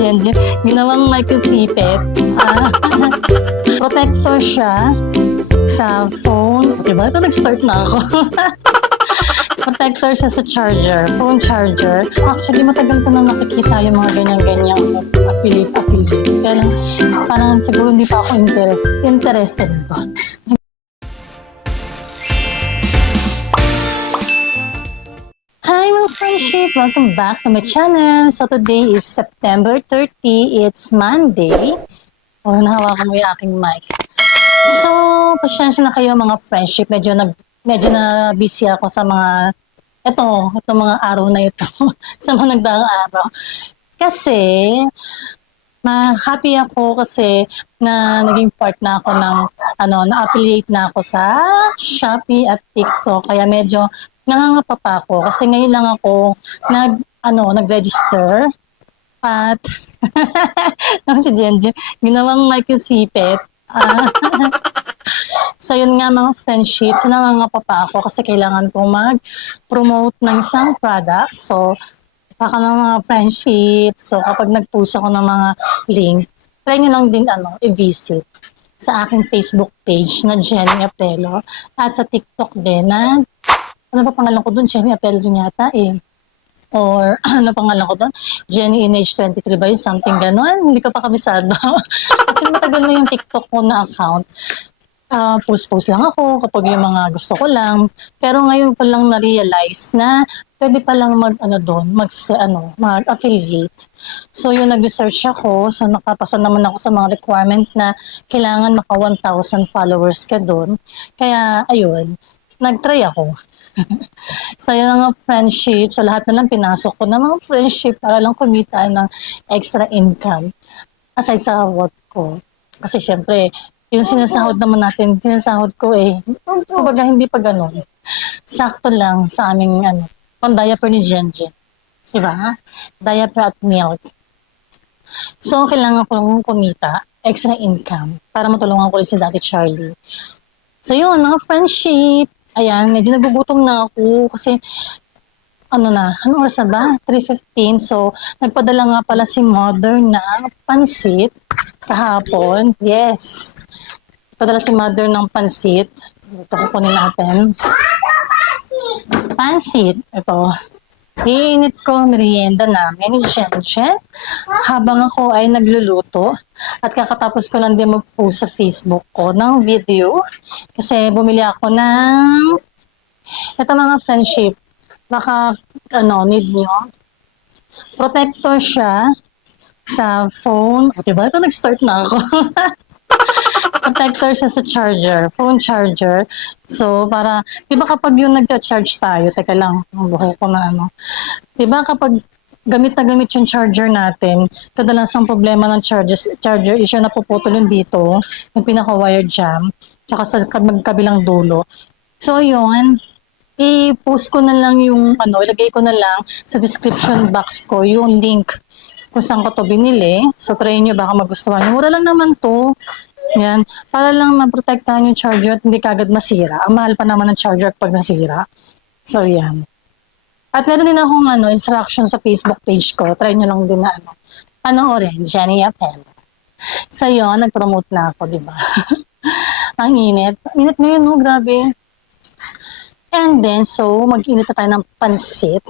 Jenjen. Ginawang microsipit. Protector siya sa phone. Diba? Ito nag-start na ako. Protector siya sa charger, phone charger. Actually, matagal ko na nakikita yung mga ganyan-ganyan affiliate. Kaya parang siguro hindi pa ako interested ba. Hi mga friendship! Welcome back to my channel. So today is September 30. It's Monday. Nahawakan mo yung aking mic. So, pasyensya na kayo mga friendship. Medyo na busy ako sa mga itong mga araw na ito. Sa mga nagdaang araw. Kasi, happy ako kasi na naging part na ako ng na-affiliate na ako sa Shopee at TikTok. Kaya medyo nangangapa pa ako kasi ngayon lang ako nag-register at si Jenjen, ginawang microsipit. So yun nga mga friendship, so nangangapa pa ako kasi kailangan kong mag-promote ng isang product. So baka ng mga friendship, so kapag nag-post ako ng mga link, try nyo lang din i-visit sa aking Facebook page na Jenny Apelo at sa TikTok din na ano pa pangalan ko doon? Jenny Apelo din yata eh. Or ano pangalan ko doon? Jenny NH23 ba yun? Something ganon. Hindi ko pa kabisado. Kasi matagal na yung TikTok ko na account. Post lang ako kapag yung mga gusto ko lang. Pero ngayon ko lang na-realize na pwede pa lang mag-affiliate. So yung nag-research ako, so nakapasa naman ako sa mga requirement na kailangan maka 1,000 followers ka doon. Kaya ayun, nag-try ako. So yun ang friendship, so lahat na lang pinasok ko na mga friendship para lang kumita ng extra income aside sa work ko. Kasi syempre, yung sinasahod naman natin, sinasahod ko kumbaga hindi pa ganun. Sakto lang sa aming pang diaper ni Jenjen. Diba? Diaper at milk. So, kailangan ko lang kumita, extra income, para matulungan ko rin si Daddy Charlie. So, yun, mga friendship. Ayan, medyo nagugutom na ako kasi anong oras na ba? 3:15. So, nagpadala nga pala si Mother ng pansit kahapon. Yes. Padala si Mother ng pansit. Ito kukunin natin. Pansit. Ito. Iinit ko merienda namin ni Jenjen habang ako ay nagluluto at kakatapos ko lang din mag-post sa Facebook ko ng video kasi bumili ako ng ito mga friendship baka need nyo protector siya sa phone. Diba? Ito nag-start na ako. Protector siya sa charger, phone charger. So, para, di ba kapag yung nagcha-charge tayo, teka lang, buhay ko na Di ba kapag gamit na gamit yung charger natin, kadalasang problema ng charger is yung napuputol yung dito, yung pinaka-wire jam, tsaka sa magkabilang dulo. So, yun, i-post ko na lang yung, ilagay ko na lang sa description box ko yung link kung saan ko to binili. So, try nyo, baka magustuhan nyo. Mura lang naman to. Yan. Para lang maprotektahan yung charger at hindi kagad masira. Ang mahal pa naman ng charger pag nasira. So, yan. At meron din akong instruction sa Facebook page ko. Try nyo lang din na panoorin. Jenny Apelo. So, yun. Nag-promote na ako, di ba? Ang init. Init ngayon, no? Grabe. And then, so, mag-init na tayo ng pansit.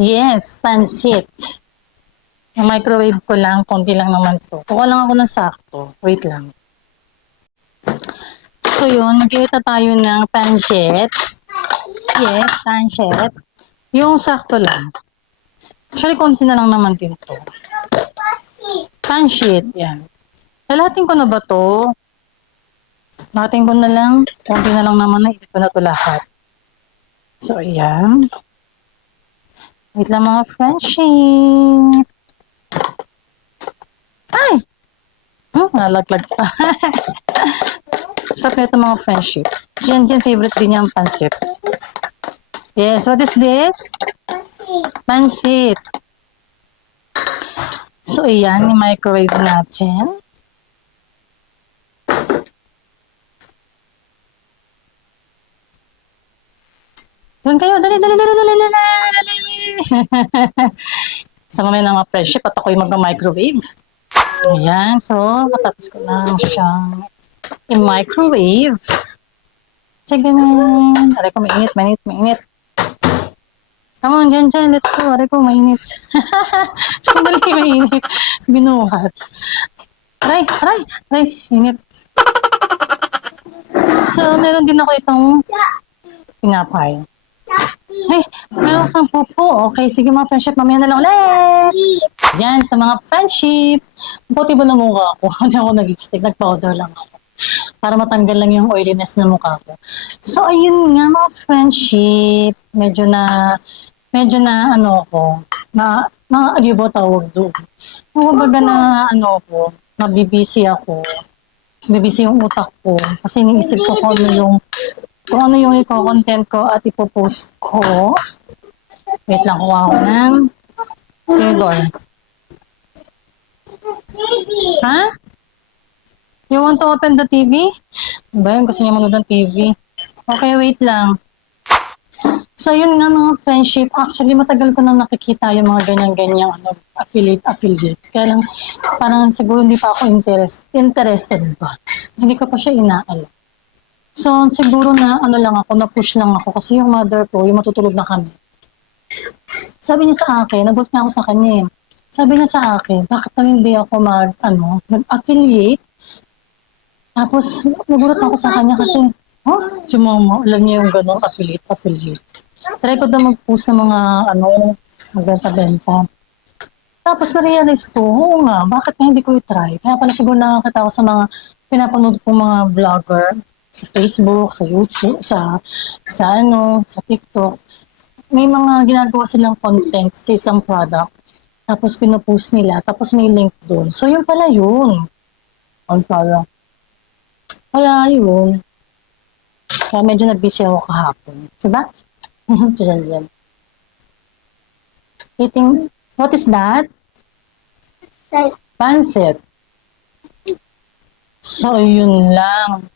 Yes, pansit. Yung microwave ko lang, konti lang naman to. Kuha lang ako ng sakto. Wait lang. So yun, mag-init na tayo ng pancit. Yes, pancit. Yung sakto lang. Actually, konti na lang naman din to. Pancit, yan. Lalahatin ko na ba to? Lalahatin ko na lang. Konti na lang naman na. Hindi ko na to lahat. So, ayan. Wait lang mga friendship. Ay! Nalaglag pa. Sarap na ito mga friendship. Jenjen favorite din niya ang pansit. Yes, what is this? Pansit. So, ayan, i-microwave natin. Doon kayo, dali. Sa mamaya ng mga friendship at ako'y mag-microwave. Ayan, so matapos ko na siyang i-microwave. Check ganun. Aray ko, mainit. Come on, dyan, let's go. Aray ko, mainit. Dali, mainit. Binuhat. Aray, init. So, meron din ako itong tinapay. Hey, meron kang pupo. Okay, sige mga friendship, mamaya na lang ulit. Yan, sa mga friendship. Buti ba na mukha ako? Hindi ako nag-lipstick, nag-powder lang ako. Para matanggal lang yung oiliness ng mukha ko. So, ayun nga mga friendship. Medyo na ano ko, na aliw ba tawag doon? Kumbaga na ano ko, nabibisi ako. Bibisi yung utak ko. Kasi iniisip ko kung ano yung i-content ko at ipopost ko. Wait lang, kuha ko ng Igor. Ha? You want to open the TV? Ba yun? Gusto niya manood ng TV. Okay, wait lang. So, yun nga mga friendship. Actually, matagal ko nang nakikita yung mga ganyan-ganyan affiliate. Kaya lang, parang siguro hindi pa ako interested ba. Hindi ko pa siya inaalam. So, siguro na na-push lang ako kasi yung mother ko, yung matutulog na kami. Sabi niya sa akin, nagulat nga ako sa kanya eh. Sabi niya sa akin, bakit na hindi ako mag-affiliate? Tapos, nagulat ako sa kanya kasi, si mama, alam niya yung gano'ng affiliate. Try ko daw mag-post ng mga, magbenta-benta. Tapos, na-realize ko, oo nga, bakit na hindi ko i-try? Kaya pala siguro nakakita ako sa mga pinapanood ko mga vlogger, sa Facebook, sa YouTube, sa TikTok. May mga ginagawa silang content sa isang product. Tapos, pinopost nila. Tapos, may link doon. So, yun pala yun. On product. Kaya yun. Kaya medyo nag-busy ako kahapon. Diba? Diyan. Eating, what is that? Pancit. So, yun lang.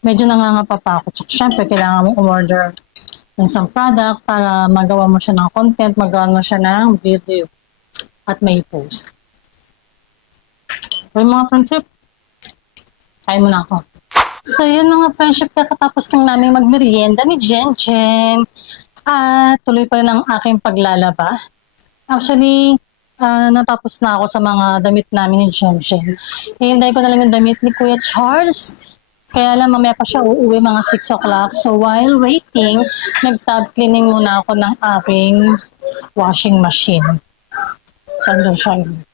Medyo nangangapa pa ako. Siyempre, kailangan mo umorder ng isang product para magawa mo siya ng content, magawa mo siya ng video at may post. So, mga friendship, kain mo na ako. So, yun mga friendship, kakatapos lang namin magmerienda ni Jen. At tuloy pa rin ang aking paglalaba. Actually, natapos na ako sa mga damit namin ni Jen. Hihintay ko na lang yung damit ni Kuya Charles. Kaya lang mamaya pa siya uuwi mga 6 o'clock. So while waiting, nag-tab cleaning muna ako ng aking washing machine. Saan doon siya yun?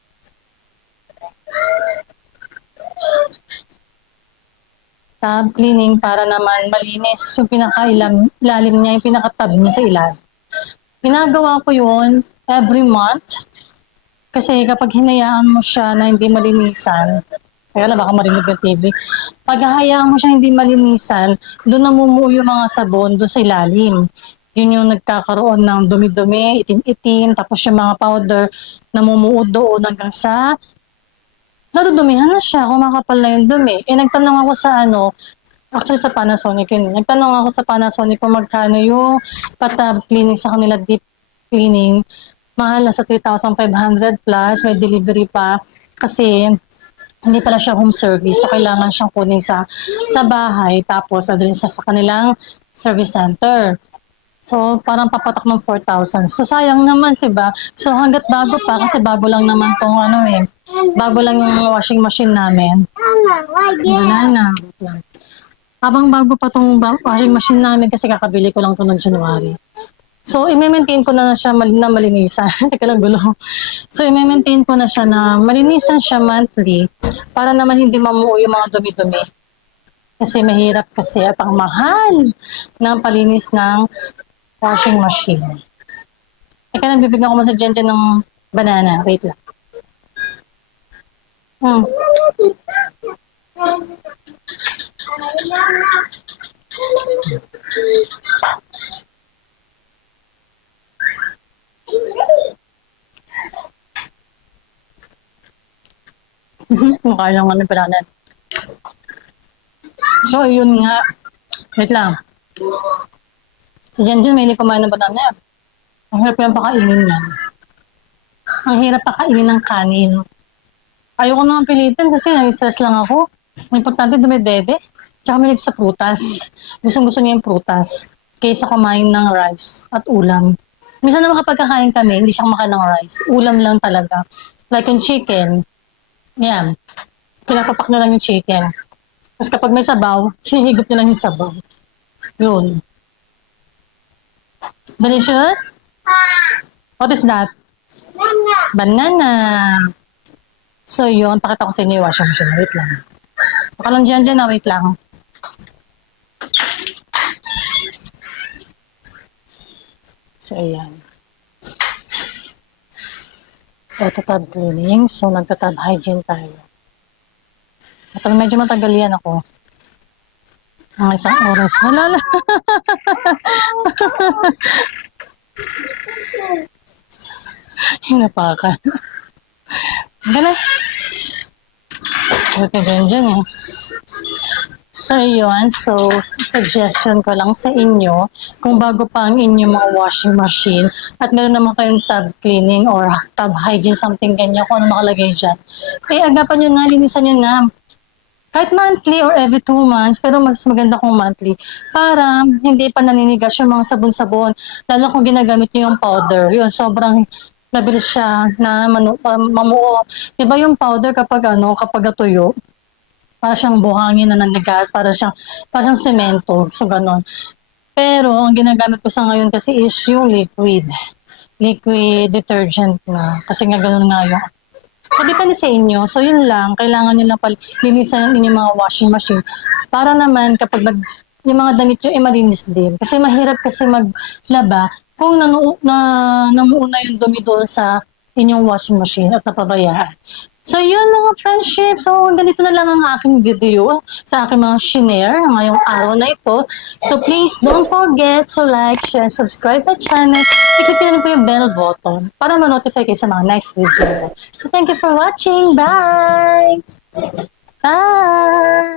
Tab cleaning para naman malinis yung pinaka-ilalim niya, yung pinaka-tab niya sa ilalim. Ginagawa ko yun every month. Kasi kapag hinayaan mo siya na hindi malinisan, kaya na baka marinig ng TV, pag hahayaan mo siya hindi malinisan, doon namumuo yung mga sabon doon sa ilalim. Yun yung nagkakaroon ng dumi-dumi, itim-itim, tapos yung mga powder namumuo doon hanggang sa nadudumihan na siya, kumakapal na yung dumi. Nagtanong ako actually sa Panasonic yun. Nagtanong ako sa Panasonic kung magkano yung patab cleaning sa kanila, deep cleaning. Mahal na sa 3,500 plus, may delivery pa. Kasi hindi pala siya home service, so kailangan siyang kunin sa bahay, tapos dadalhin sa kanilang service center. So, parang papatak ng 4,000. So, sayang naman, diba? So, hanggat bago pa, kasi bago lang naman tong bago lang yung washing machine namin. Wala na. Habang bago pa tong washing machine namin, kasi kakabili ko lang to noong January. So, i-maintain ko na siya na malinisan. Teka lang, gulo. So, i-maintain ko na siya na malinisan siya monthly para naman hindi mamuo yung mga dumi-dumi. Kasi mahirap kasi at ang mahal ng palinis ng washing machine. Teka lang, bibigyan ko mo sa Jen ng banana. Wait lang. Mukha lang kami banana. So, yun nga. Wait lang. Si Jen may kumain ng banana yan. Ang hirap yung pakainin niya. Ang hirap pakainin ng kanin. Ayoko naman pilitin kasi na-stress lang ako. Ang importante dumedede. Tsaka mahilig sa prutas. Gustong-gusto niya yung prutas. Kaysa kumain ng rice at ulam. Minsan naman kapag kakain kami, hindi siya kumakain ng rice. Ulam lang talaga. Like yung chicken. Yan. Pinapapak na lang yung chicken. Tapos kapag may sabaw, hinihigop niya lang yung sabaw. Yun. Delicious? What is that? Banana. So yun, pakita ko sa inyo yung washing machine. Wait lang. Baka lang dyan na, wait lang. So ayan. Auto-tab cleaning. So nagta-tab hygiene tayo. At medyo matagal yan ako. Ang isang oras. Wala lang. Hinapakan. Ganun. Okay, dyan eh. So, yun. So, suggestion ko lang sa inyo, kung bago pa ang inyong mga washing machine, at meron naman kayong tub cleaning or tub hygiene, something ganyan, kung ano makalagay dyan, eh, agapan nyo na, linisan nyo na. Kahit monthly or every 2 months, pero mas maganda kung monthly, para hindi pa naninigas yung mga sabon-sabon, lalo kung ginagamit nyo yung powder. Yun, sobrang mabilis siya na mamuo. Diba yung powder kapag natuyo, para siyang buhangin na nanigas, para siyang semento, so ganon. Pero ang ginagamit ko sa ngayon kasi is yung liquid detergent na, kasi nga ganon nga yung. So depende sa inyo. So yun lang, kailangan nyo lang linisan yung inyong mga washing machine para naman kapag yung mga damit nyo malinis din. Kasi mahirap kasi maglaba kung namuo na yung dumi doon sa inyong washing machine at napabayaan. So yun mga friendship. So ganito na lang ang aking video sa aking mga shinare ngayong araw na ito. So please don't forget to like, share, subscribe my channel. I-click nyo po yung bell button para ma-notify kayo sa mga next video. So thank you for watching. Bye! Bye!